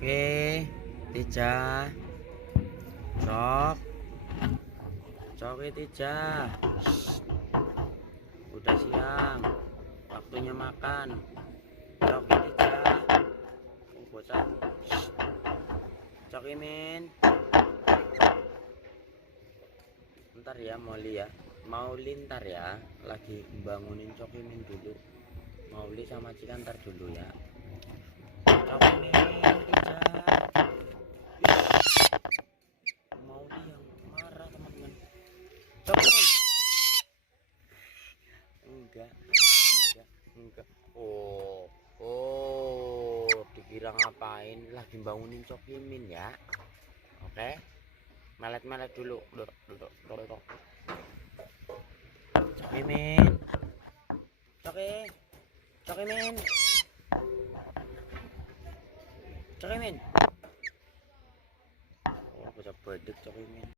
Coki, Tija, Coki, Tija. Udah siang, waktunya makan. Coki, Tija. Bocah. Coki, Min. Ntar ya, Mauli ntar ya. Lagi bangunin Coki, Min dulu. Mauli sama Cika ntar dulu ya. Coki, Min, Tija. Mauli yang marah teman-teman. Coki, Min. Enggak. Oh, dikira ngapain? Lagi bangunin Coki, Min ya. Oke. Melet dulu. Duduk. Coki, Min. Coki, Min. Coki, Min. Oh, bisa bedek Coki, Min.